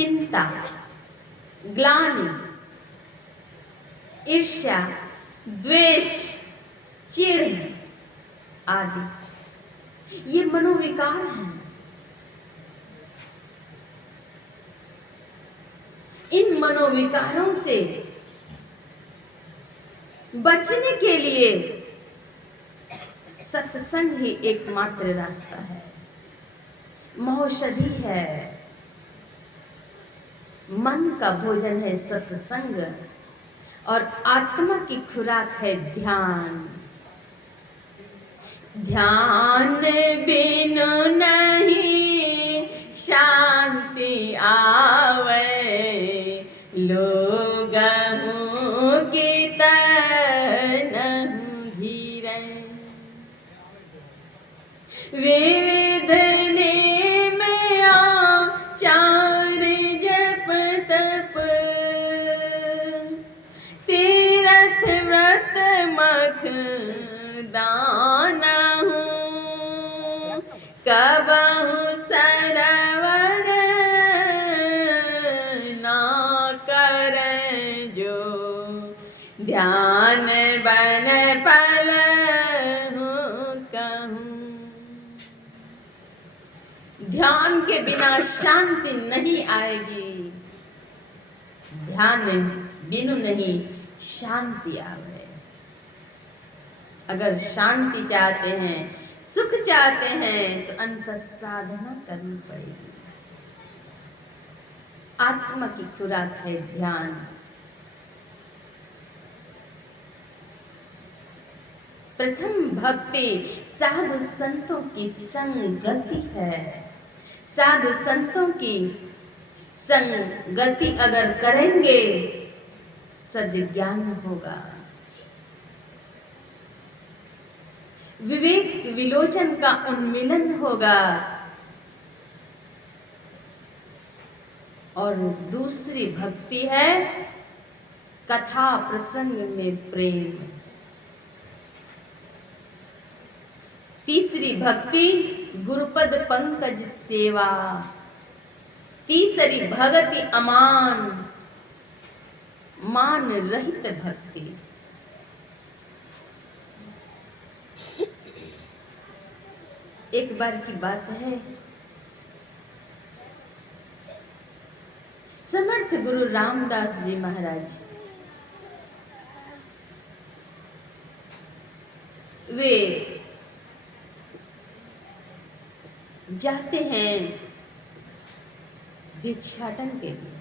चिंता, ग्लानि, ईर्ष्या, द्वेष, चिढ़ आदि ये मनोविकार हैं। इन मनोविकारों से बचने के लिए सत्संग ही एकमात्र रास्ता है, महौषधि है, मन का भोजन है सत्संग और आत्मा की खुराक है ध्यान। ध्यान बिनु नहीं शांति आवे, लोगहु की तनहु धीरै। विविध नेम आचार जप तप, तीरथ व्रत मख दानहु, कबहु सरवर ना करें जो, ध्यान बन पल कहूँ। ध्यान के बिना शांति नहीं आएगी, ध्यान बिनु नहीं शांति आवे। अगर शांति चाहते हैं, सुख चाहते हैं तो अंत साधना करनी पड़ेगी। आत्मा की खुराक है ध्यान। प्रथम भक्ति साधु संतों की संगति है। साधु संतों की संगति अगर करेंगे सद्ज्ञान होगा, विवेक विलोचन का उन्मिलन होगा और दूसरी भक्ति है कथा प्रसंग में प्रेम। तीसरी भक्ति गुरुपद पंकज सेवा। तीसरी भक्ति अमान मान रहित भक्ति। एक बार की बात है, समर्थ गुरु रामदास जी महाराज वे जाते हैं भिक्षाटन के लिए।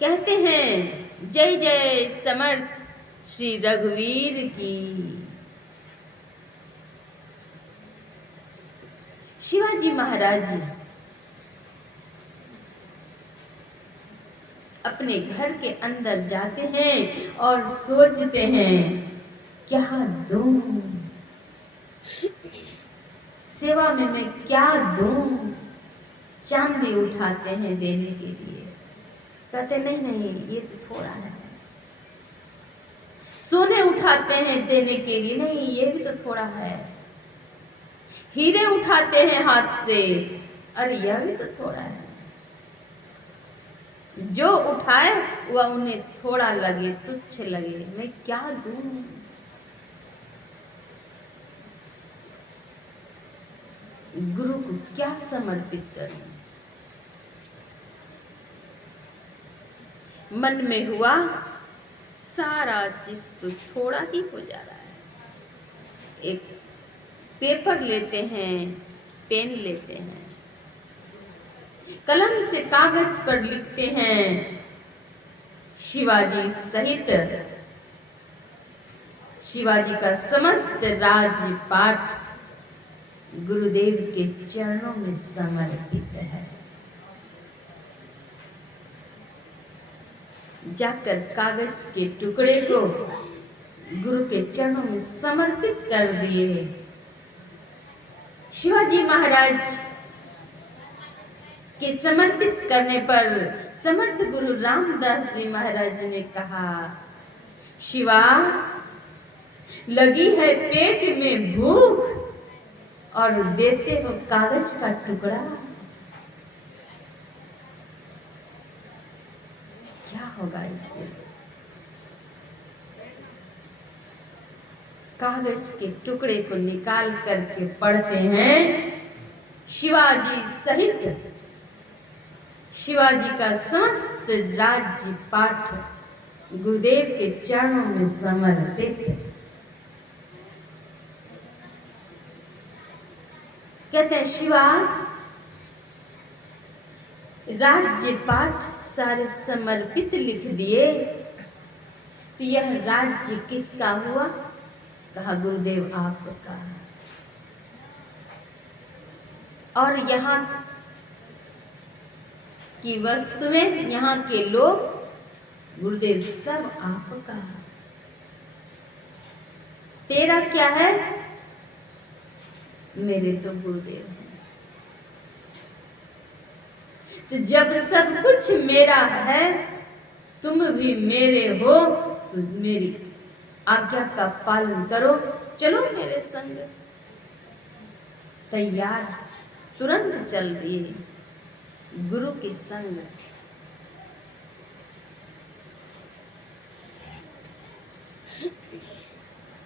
कहते हैं जय जय समर्थ श्री रघुवीर की। शिवाजी महाराज अपने घर के अंदर जाते हैं और सोचते हैं क्या दूं, सेवा में मैं क्या दूं। चांदी उठाते हैं देने के लिए, कहते नहीं नहीं ये तो थोड़ा है। सोने उठाते हैं देने के लिए, नहीं ये भी तो थोड़ा है। हीरे उठाते हैं हाथ से, अरे यह भी तो थोड़ा है। जो उठाए वह उन्हें थोड़ा लगे, तुच्छ लगे, मैं क्या दूं। गुरु को क्या समर्पित करूं। मन में हुआ सारा चीज तो थोड़ा ही हो जा रहा है। एक पेपर लेते हैं, पेन लेते हैं, कलम से कागज पर लिखते हैं शिवाजी सहित शिवाजी का समस्त राजपाट गुरुदेव के चरणों में समर्पित है। जाकर कागज के टुकड़े को गुरु के चरणों में समर्पित कर दिए। शिवाजी महाराज के समर्पित करने पर समर्थ गुरु रामदास जी महाराज ने कहा, शिवा लगी है पेट में भूख, और देते हो कागज का टुकड़ा। क्या होगा इससे? कागज के टुकड़े को निकाल करके पढ़ते हैं शिवाजी सहित शिवाजी का समस्त राज्य पाठ गुरुदेव के चरणों में समर्पित। कहते हैं शिवा राज्य पाठ सारे समर्पित लिख दिए, तो यह राज्य किसका हुआ? कहा गुरुदेव आपका। और यहाँ की वस्तुएं, यहाँ के लोग, गुरुदेव सब आपका। तेरा क्या है? मेरे तो गुरुदेव हैं। तो जब सब कुछ मेरा है, तुम भी मेरे हो, तो मेरी आज्ञा का पालन करो, चलो मेरे संग। तैयार तुरंत चल दिए गुरु के संग।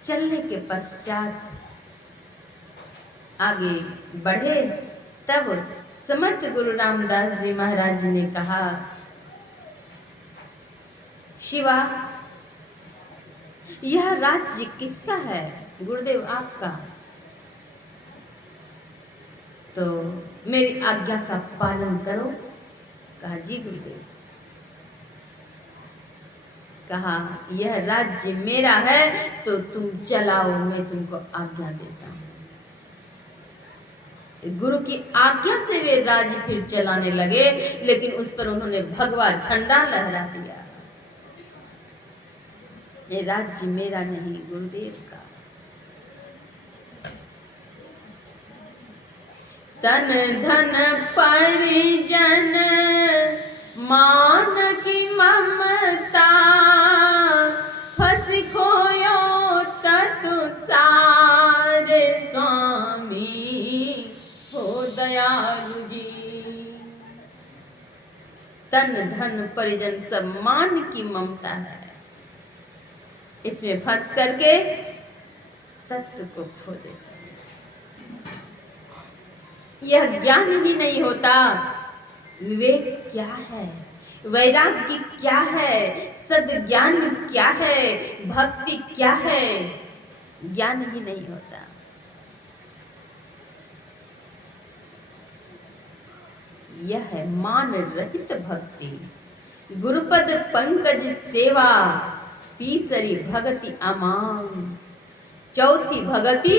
चलने के पश्चात आगे बढ़े, तब समर्थ गुरु रामदास जी महाराज ने कहा, शिवा यह राज्य किसका है? गुरुदेव आपका। तो मेरी आज्ञा का पालन करो। कहा जी गुरुदेव। कहा यह राज्य मेरा है, तो तुम चलाओ, मैं तुमको आज्ञा देता हूं। गुरु की आज्ञा से वे राज्य फिर चलाने लगे, लेकिन उस पर उन्होंने भगवा झंडा लहरा दिया। ये राज्य मेरा नहीं, गुरुदेव का। तन धन परिजन मान की ममता, फंस खोयो ततु सारे स्वामी हो दयालु जी। तन धन परिजन सब मान की ममता है, इसमें फंस करके तत्व को खो देता है। यह ज्ञान ही नहीं होता। विवेक क्या है, वैराग्य क्या है, सद्ज्ञान क्या है, भक्ति क्या है, ज्ञान ही नहीं होता। यह है मान रहित भक्ति, गुरुपद पंकज सेवा, तीसरी भगति अमां, चौथी भगति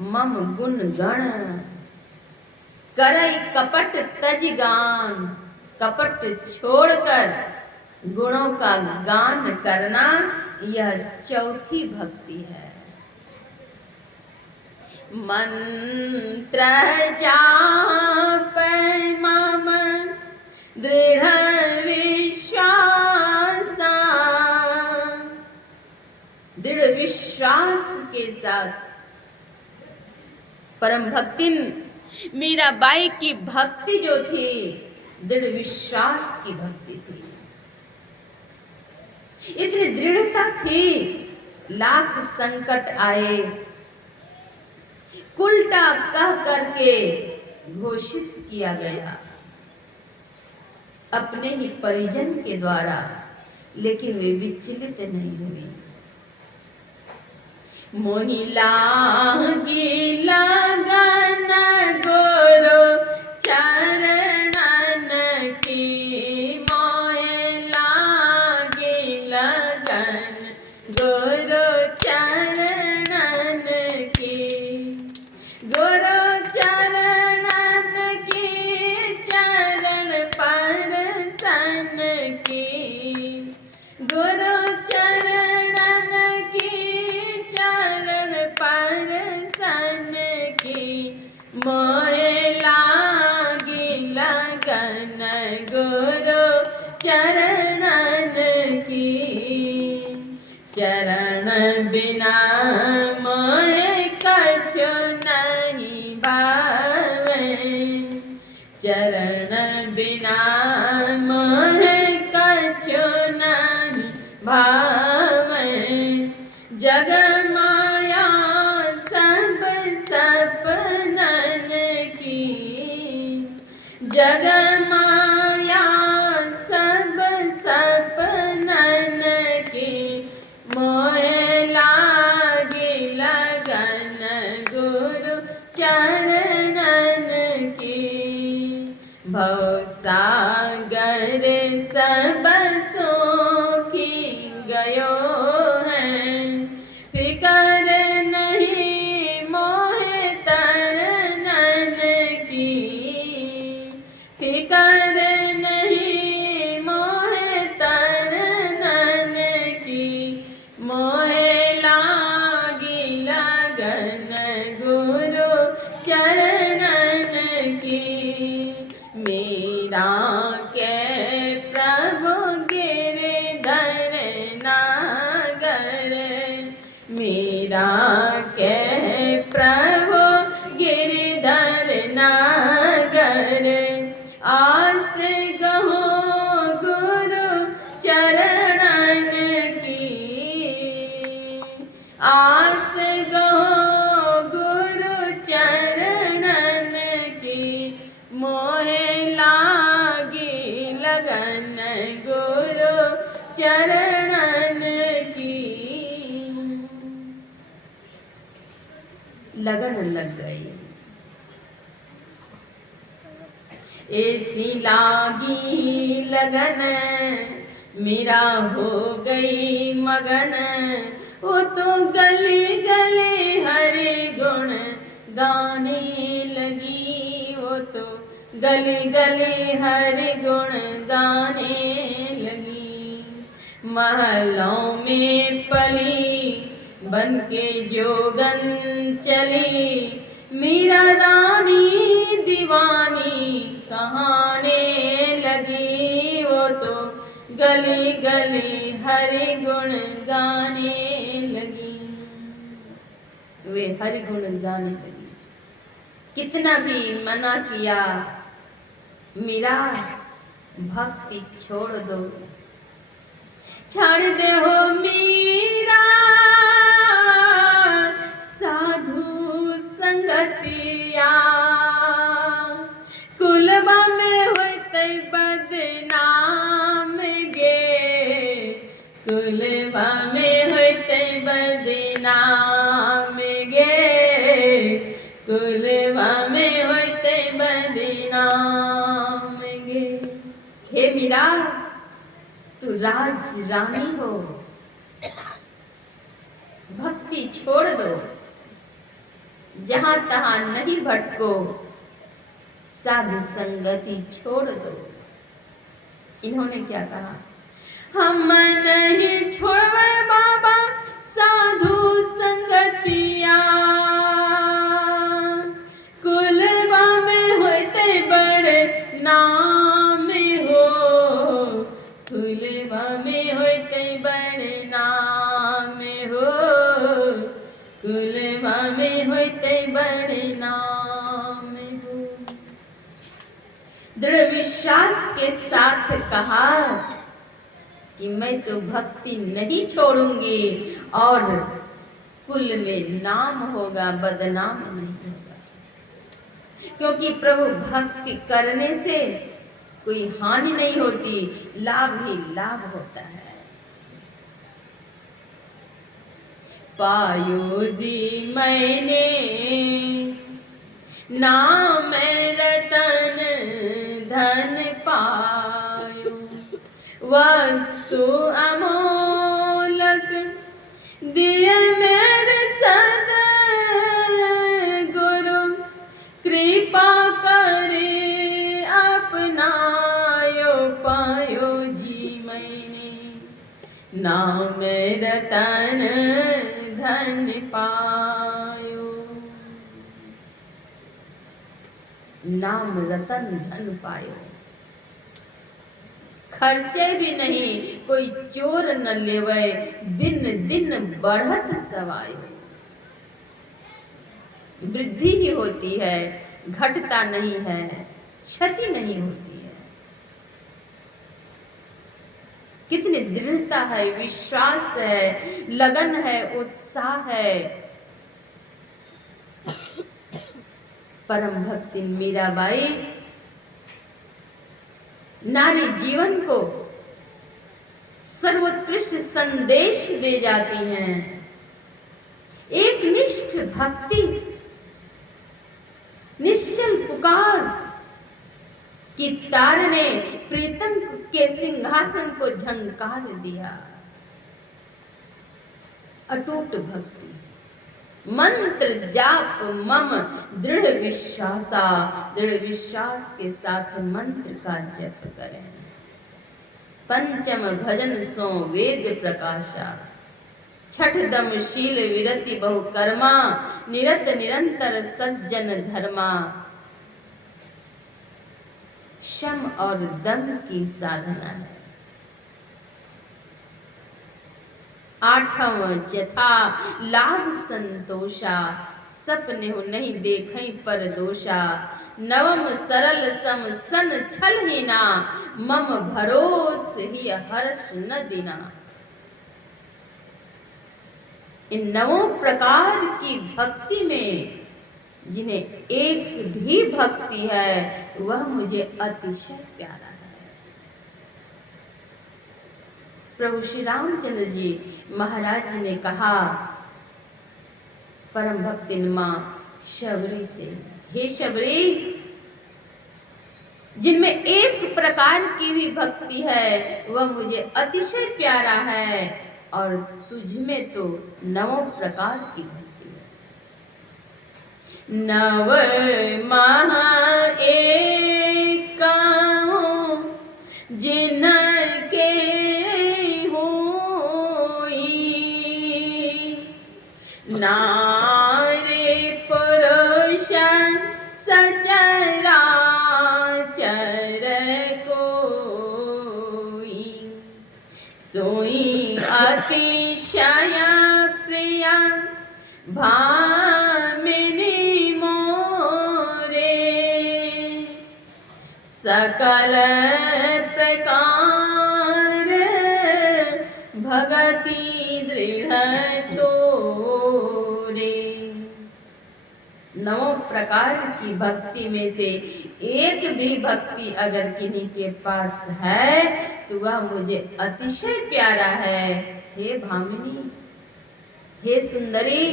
मम गुण गण, करई कपट तज गान, कपट छोड़कर गुणों का गान करना, यह चौथी भक्ति है। मंत्र जाप मम दृढ़ विश्वास, दृढ़ विश्वास के साथ परम भक्ति मीराबाई की भक्ति जो थी, दृढ़ विश्वास की भक्ति थी। इतनी दृढ़ता थी, लाख संकट आए, उल्टा कह करके घोषित किया गया अपने ही परिजन के द्वारा, लेकिन वे विचलित नहीं हुई। मोहिला की लगन गुरु चरणन की, मोहिला की लगन गुरु चरणन की, गुरु चरणन की, चरण परसन की, गुरु चरणन की, चरण परसन की, जग माया सब सपनन की, मोहे लागी लगन गुरु चरणन की। भव सागर सब सोखी गयो है, फिकर नहीं मोहे तरनन की। फिकर नहीं मोहे तरनन की, मोहे लागी लगन गुरु चरणन की। मेरा के प्रभु गिरधर नागर, मेरा के प्रभु गिरधर नागर। आस गहो गुरु चरणन की, आस गहो गुरु चरणन की, मोहे लागी लगन गुरु चरणन की। लगन लग गई, ऐसी लागी लगन मेरा हो गई मगन। वो तो गली गली हरि गुण गाने लगी, वो तो गली गली हरि गुण गाने लगी। महलों में पली बन के जोगन चली, मीरा रानी दीवानी कहाने लगी। वो तो गली गली हरि गुण गाने लगी, वे हरि गुण गाने लगी। कितना भी मना किया, मीरा भक्ति छोड़ दो, छोड़ दे हो मीरा साधु संगतिया। कुलबा में होते बदनाम गे, कुलबा में होते बदनाम गे, कुलबा में होते बदनाम गे। हे मीरा, तू राज रानी हो, भक्ति छोड़ दो, जहां तहां नहीं भटको, साधु संगति छोड़ दो। इन्होंने क्या कहा? हम नहीं छोड़वे बाबा साधु संगतिया, कुलबा में होते बड़े नाम हो, कुलबा में होते बड़े नाम हो, कुलबा में होते बड़े नाम हो। दृढ़ विश्वास के साथ कहा कि मैं तो भक्ति नहीं छोड़ूंगी, और कुल में नाम होगा, बदनाम नहीं होगा। क्योंकि प्रभु भक्ति करने से कोई हानि नहीं होती, लाभ ही लाभ होता है। पायो जी मैंने नाम रतन धन पायो, वस्तु अमोलक दिए मेरे सदा गुरु, कृपा करे अपनायो। पायो जी मैंने नाम रतन धन पायो, नाम रतन धन पायो। खर्चे भी नहीं, कोई चोर न लेवे, दिन दिन बढ़त सवायो। वृद्धि ही होती है, घटता नहीं है, क्षति नहीं होती है। कितनी दृढ़ता है, विश्वास है, लगन है, उत्साह है। परम भक्ति मीराबाई नारी जीवन को सर्वोत्कृष्ट संदेश दे जाती हैं। एक निष्ठ भक्ति, निश्चल पुकार की तार ने प्रीतम के सिंहासन को झंकार दिया। अटूट भक्ति, मंत्र जाप मम दृढ़ विश्वासा, दृढ़ विश्वास के साथ मंत्र का जप करें। पंचम भजन सो वेद प्रकाशा, छठ दम शील विरति बहु कर्मा, निरत निरंतर सज्जन धर्मा। शम और दम की साधना है। आठवां यथा लाभ संतोषा, सपने हो नहीं देखें पर दोषा। नवम सरल सम सन छल हीना, मम भरोस ही हर्ष न दीना। इन नवों प्रकार की भक्ति में जिन्हें एक भी भक्ति है वह मुझे अतिशय प्यारा है। प्रभु श्री रामचंद्र जी महाराज जी ने कहा परम भक्ति मां शबरी से, हे शबरी, जिनमें एक प्रकार की भी भक्ति है वह मुझे अतिशय प्यारा है, और तुझ में तो 9 प्रकार की भक्ति है। नव महा एकाओ जिनके होई, नारी पुरुष सचराचर कोई, सोई अतिशय प्रिया भामिनी मोरे। सकल प्रकार भगति दृढ़ तोरे। 9 प्रकार की भक्ति में से एक भी भक्ति अगर किन्हीं के पास है तो वह मुझे अतिशय प्यारा है। हे भामिनी, हे सुंदरी,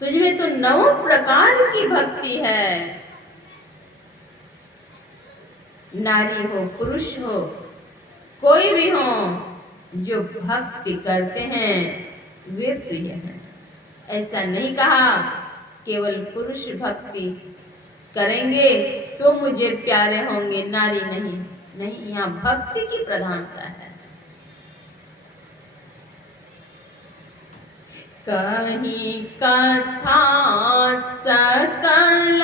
तुझमें तो 9 प्रकार की भक्ति है। नारी हो पुरुष हो कोई भी हो, जो भक्ति करते हैं वे प्रिय हैं। ऐसा नहीं कहा केवल पुरुष भक्ति करेंगे तो मुझे प्यारे होंगे, नारी नहीं। नहीं, यहाँ भक्ति की प्रधानता है। कहीं कथा सकल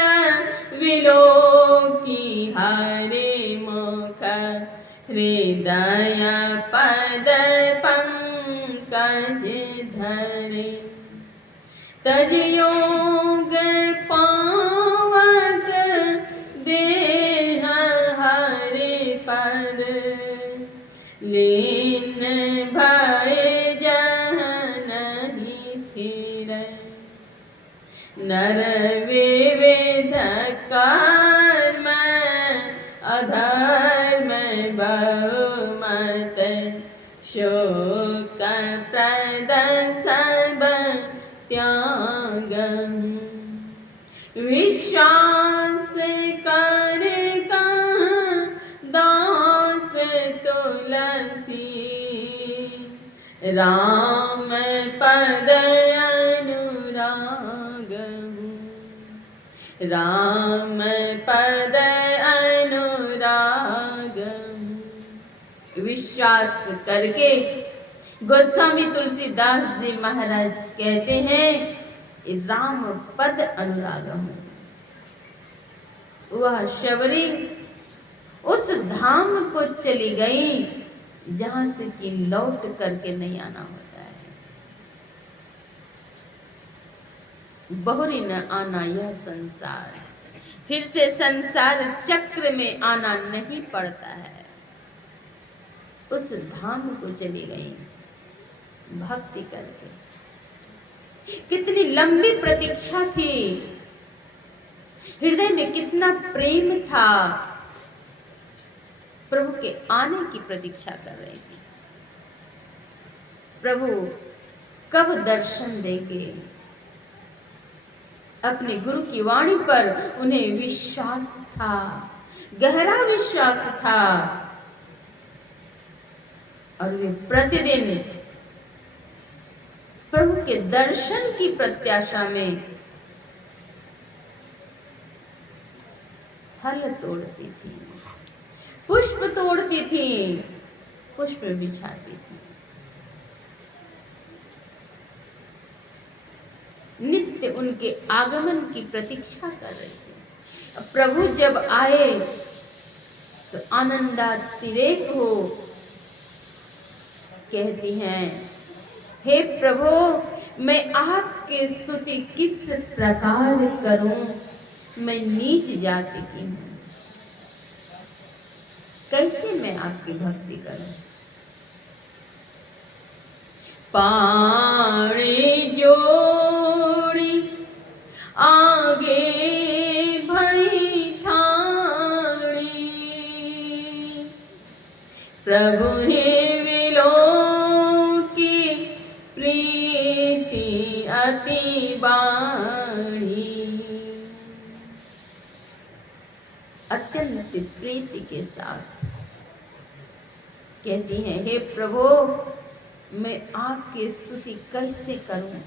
विलोकी, हरे मुख हृदय पद पंकज धरे। तज योग पावक देह हरे पद, लीन भय जहन फिर। नर विविध कर्म अधर्म बहुमत, शोक प्रद सब त्याग। विश्वास कर दास तुलसी, राम पद अनुराग। राम पद अनुराग। विश्वास करके गोस्वामी तुलसीदास जी महाराज कहते हैं राम पद अनुरागम। वह शबरी उस धाम को चली गई जहां से कि लौट करके नहीं आना होता है। बहुरी न आना यह संसार, फिर से संसार चक्र में आना नहीं पड़ता है। उस धाम को चली गई भक्ति करके। कितनी लंबी प्रतीक्षा थी, हृदय में कितना प्रेम था। प्रभु के आने की प्रतीक्षा कर रही थी। प्रभु कब दर्शन देंगे? अपने गुरु की वाणी पर उन्हें विश्वास था, गहरा विश्वास था, और वे प्रतिदिन प्रभु के दर्शन की प्रत्याशा में फल तोड़ती थी, पुष्प तोड़ती थी, पुष्प बिछाती थी। नित्य उनके आगमन की प्रतीक्षा कर रही थी। अब प्रभु जब आए तो आनंदातिरेक हो कहती हैं, हे प्रभु, मैं आपकी स्तुति किस प्रकार करूं? मैं नीच जाति की हूं, कैसे मैं आपकी भक्ति करूं? पाणी जोड़ी आगे भई ठाणी, प्रभु हे विलो की प्रीति अति बाणी। अत्यंत प्रीति के साथ कहती हैं, हे प्रभु, मैं आपकी स्तुति कैसे करूं?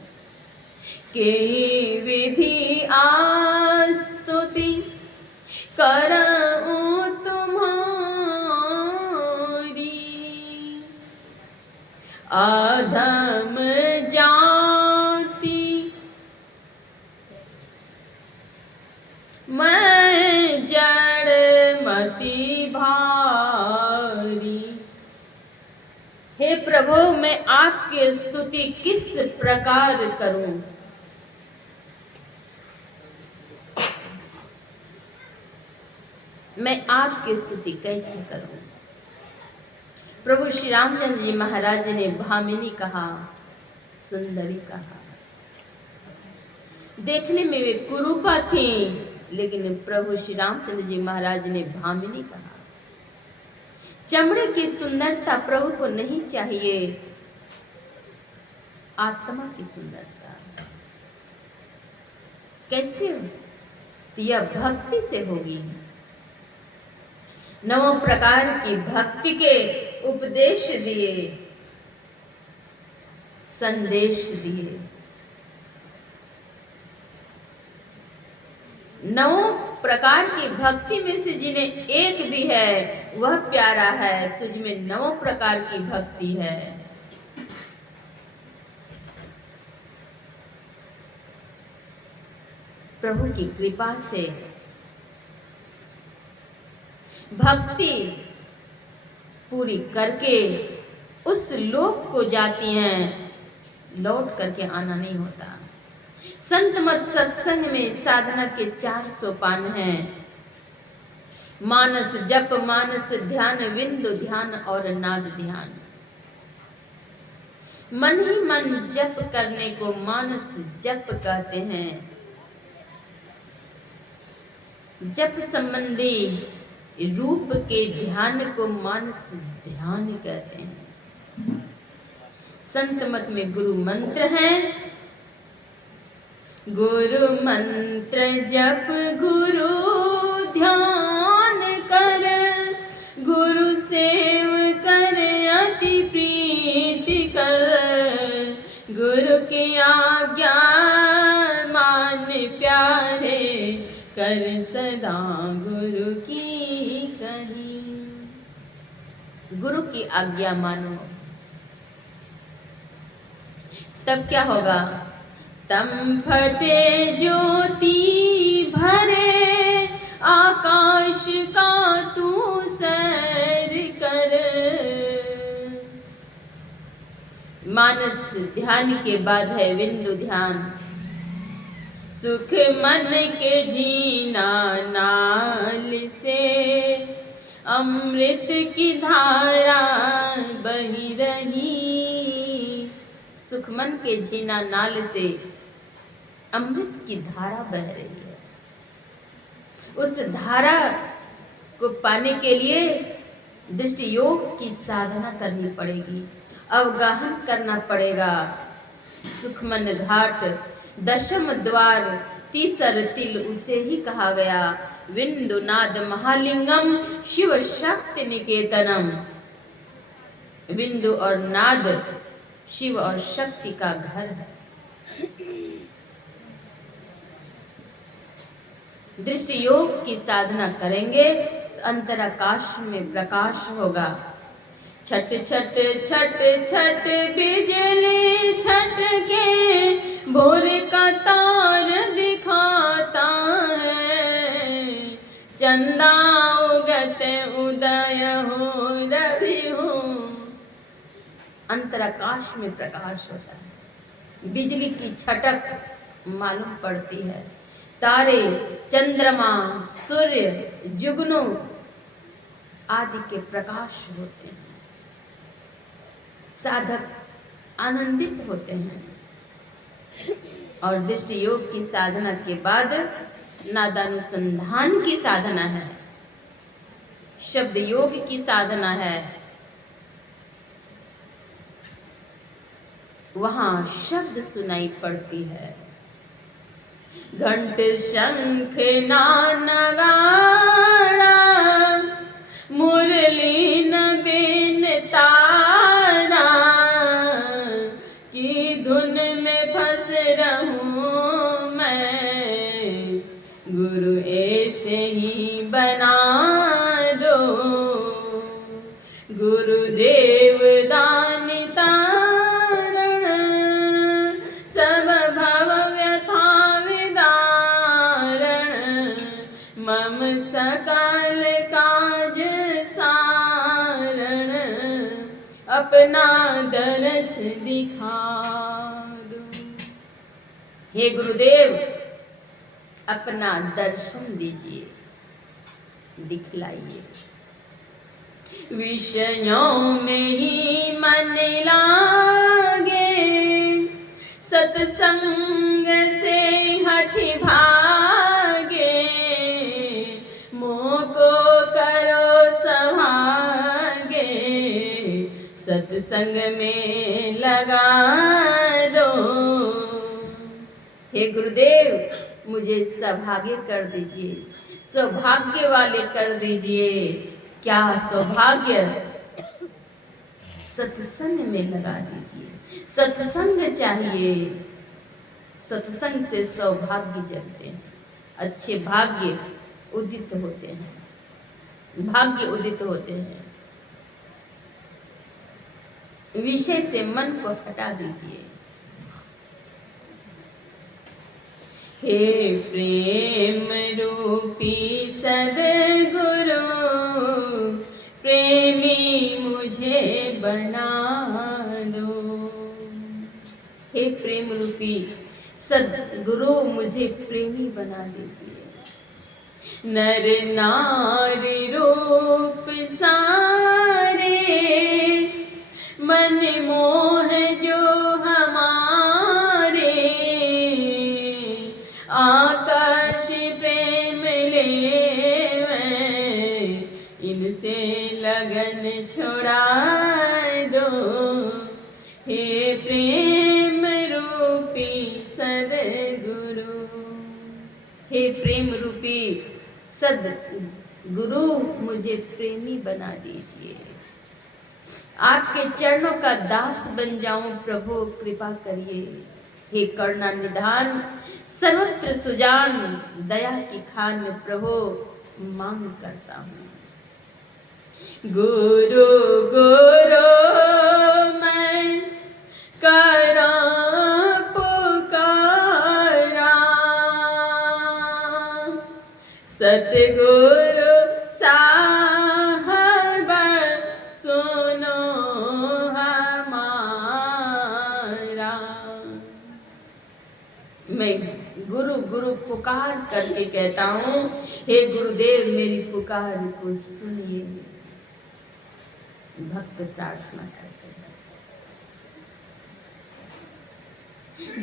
के विधि आस्तुति करऊं तुम्हारी, अधम जाति मैं जड़मति भारी। हे प्रभु, मैं आपकी स्तुति किस प्रकार करूं? मैं आपकी स्तुति कैसे करूं? प्रभु श्री रामचंद्र जी महाराज ने भामिनी कहा, सुंदरी कहा। देखने में वे कुरूपा थी, लेकिन प्रभु श्री रामचंद्र जी महाराज ने भामिनी कहा। चमड़े की सुंदरता प्रभु को नहीं चाहिए, आत्मा की सुंदरता। कैसे? यह भक्ति से होगी। 9 प्रकार की भक्ति के उपदेश दिए, संदेश दिए। 9 प्रकार की भक्ति में से जिन्हें एक भी है वह प्यारा है, तुझमें 9 प्रकार की भक्ति है। प्रभु की कृपा से भक्ति पूरी करके उस लोक को जाती हैं, लौट करके आना नहीं होता। संत मत सत्संग में साधना के 4 सोपान हैं। मानस जप, मानस ध्यान, विंदु ध्यान और नाद ध्यान। मन ही मन जप करने को मानस जप कहते हैं। जप संबंधी रूप के ध्यान को मानस ध्यान कहते हैं। संत मत में गुरु मंत्र हैं। गुरु मंत्र जप गुरु ध्यान कर, गुरु सेव कर अति प्रीति कर, गुरु की आज्ञा मान प्यारे, कर सदा गुरु की कही। गुरु की आज्ञा मानो, तब क्या होगा? तम फटे ज्योति भरे, आकाश का तू सैर कर। मानस ध्यान के बाद है विंदु ध्यान। सुख मन के जीना नाल से, अमृत की धारा बही रही। सुख मन के जीना नाल से अमृत की धारा बह रही है। उस धारा को पाने के लिए दृष्टि योग की साधना करनी पड़ेगी, अवगाहन करना पड़ेगा। सुखमन घाट दशम द्वार तीसर तिल उसे ही कहा गया। विंदु नाद महालिंगम शिव शक्ति निकेतनम। बिंदु और नाद शिव और शक्ति का घर है। दृष्टि योग की साधना करेंगे तो अंतराकाश में प्रकाश होगा। छट छट छट छट बिजली छट के भोर का तार दिखाता है। चंदा उगत उदय हो रवि हो। अंतराकाश में प्रकाश होता है। बिजली की छटक मालूम पड़ती है। तारे, चंद्रमा, सूर्य, जुगनू आदि के प्रकाश होते हैं। साधक आनंदित होते हैं। और दृष्टि योग की साधना के बाद नादानुसंधान की साधना है, शब्द योग की साधना है। वहां शब्द सुनाई पड़ती है। घंट शंख नगाड़ा मुरली नबीन तारा की धुन में फंस रहूं मैं। गुरु ऐसे ही बना दो। गुरुदेव दानी तारण सब भव व्यथा विदारण। मम सकल काज सारण अपना दरस दिखा दो। हे गुरुदेव अपना दर्शन दीजिए, दिखलाइए। विषयों में ही मन लागे सत्संग से हठ भागे। मोह को करो संभागे सत्संग में लगा दो। हे गुरुदेव मुझे सौभाग्य कर दीजिए, सौभाग्य वाले कर दीजिए। क्या सौभाग्य? सत्संग में लगा दीजिए। सत्संग चाहिए। सत्संग से सौभाग्य जगते हैं, अच्छे भाग्य उदित होते हैं, भाग्य उदित होते हैं। विषय से मन को हटा दीजिए। हे प्रेम रूपी सद्गुरु प्रेमी मुझे बना दो। हे प्रेम रूपी सद्गुरु मुझे प्रेमी बना दीजिए। नर नारी रूप सारे मन मोह जो हमारे। आकाश प्रेम ले इनसे लगन छोड़ा दो। हे प्रेम रूपी सद्गुरु। हे प्रेम रूपी सद्गुरु मुझे प्रेमी बना दीजिए। आपके चरणों का दास बन जाऊं प्रभु कृपा करिए। हे करुणा निधान सर्वत्र सुजान दया की खान प्रभु मांग करता हूँ। गुरु गुरु मैं करा पुकारा। सतगुरु साहब सुनो हमारा। मैं गुरु गुरु पुकार करके कहता हूँ, हे गुरुदेव मेरी पुकार को सुनिए। भक्त प्रार्थना करते हैं।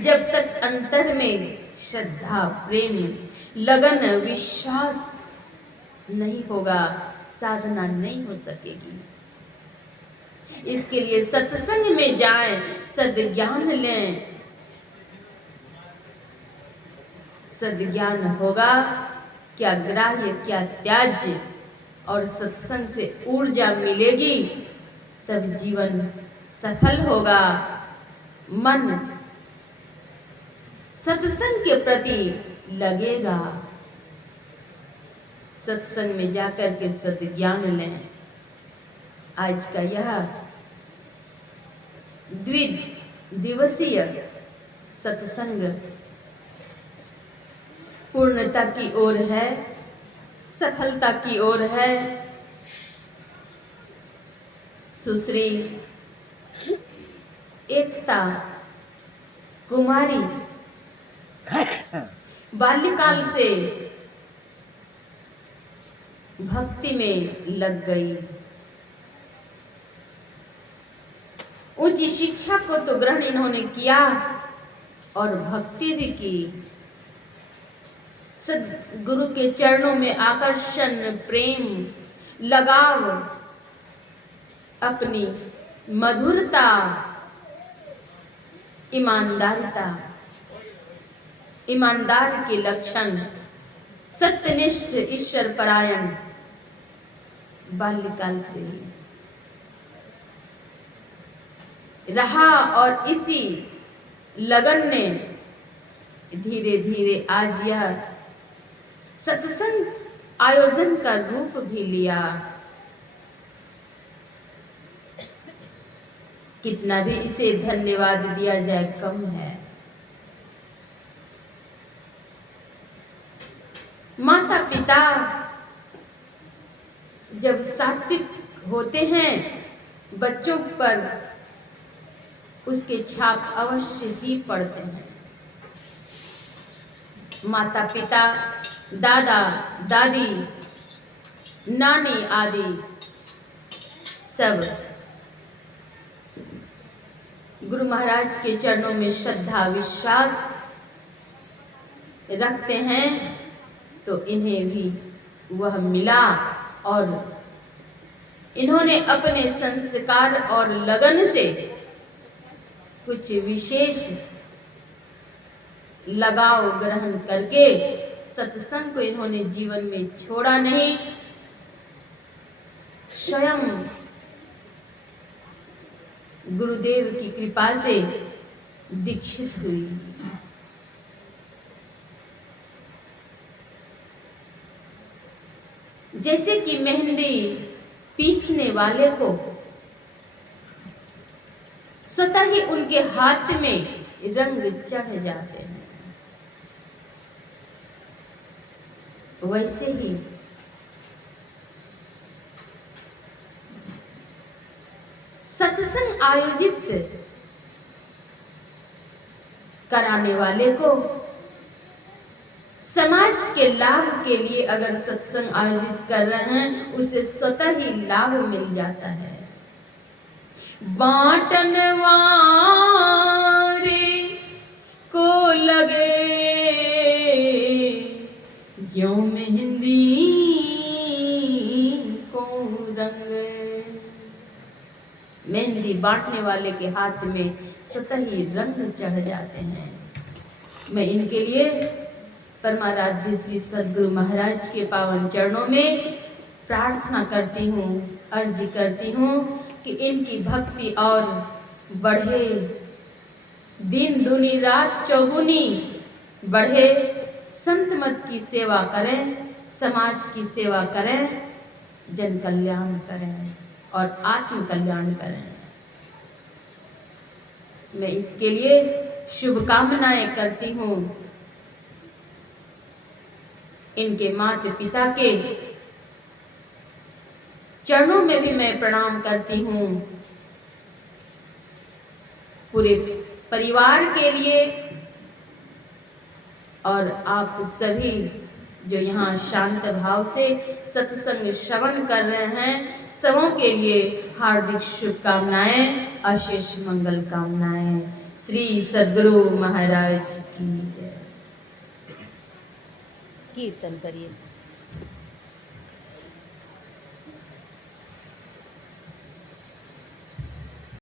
जब तक अंतर में श्रद्धा, प्रेम, लगन, विश्वास नहीं होगा, साधना नहीं हो सकेगी। इसके लिए सत्संग में जाएं, सद्ज्ञान लें। सद्ज्ञान होगा, क्या ग्राह्य क्या त्याज्य, और सत्संग से ऊर्जा मिलेगी, तब जीवन सफल होगा। मन सत्संग के प्रति लगेगा। सत्संग में जाकर के सद्ज्ञान लें। आज का यह द्विदिवसीय सत्संग पूर्णता की ओर है, सफलता की ओर है। सुश्री एकता कुमारी बाल्यकाल से भक्ति में लग गई। उच्च शिक्षा को तो ग्रहण इन्होंने किया और भक्ति भी की। सद्गुरु के चरणों में आकर्षण, प्रेम, लगाव, अपनी मधुरता, ईमानदारिता, ईमानदार के लक्षण, सत्यनिष्ठ, ईश्वर परायण बाल्यकाल से रहा। और इसी लगन ने धीरे धीरे आज यह सत्संग आयोजन का रूप भी लिया। कितना भी इसे धन्यवाद दिया जाए कम है। माता पिता जब सात्विक होते हैं, बच्चों पर उसके छाप अवश्य ही पड़ते हैं। माता पिता, दादा दादी, नानी आदि सब गुरु महाराज के चरणों में श्रद्धा विश्वास रखते हैं, तो इन्हें भी वह मिला और इन्होंने अपने संस्कार और लगन से कुछ विशेष लगाव ग्रहण करके सत्संग को इन्होंने जीवन में छोड़ा नहीं। स्वयं गुरुदेव की कृपा से दीक्षित हुई। जैसे कि मेहंदी पीसने वाले को स्वतः ही उनके हाथ में रंग चढ़ जाते हैं, वैसे ही सत्संग आयोजित कराने वाले को समाज के लाभ के लिए अगर सत्संग आयोजित कर रहे हैं, उसे स्वतः ही लाभ मिल जाता है। बांटन वारे को लगे जो मेहंदी को रंग। मेहंदी बांटने वाले के हाथ में स्वतः ही रंग चढ़ जाते हैं। मैं इनके लिए परमाराध्य श्री सद्गुरु महाराज के पावन चरणों में प्रार्थना करती हूँ, अर्जी करती हूँ कि इनकी भक्ति और बढ़े, दिन दूनी रात चौगुनी बढ़े। संत मत की सेवा करें, समाज की सेवा करें, जन कल्याण करें और आत्म कल्याण करें। मैं इसके लिए शुभकामनाएं करती हूँ। इनके माता पिता के चरणों में भी मैं प्रणाम करती हूँ। पूरे परिवार के लिए और आप सभी जो यहाँ शांत भाव से सत्संग श्रवण कर रहे हैं, सबों के लिए हार्दिक शुभकामनाएं, अशेष मंगल कामनाएं। श्री सद्गुरु महाराज की जय। कीर्तन करिए।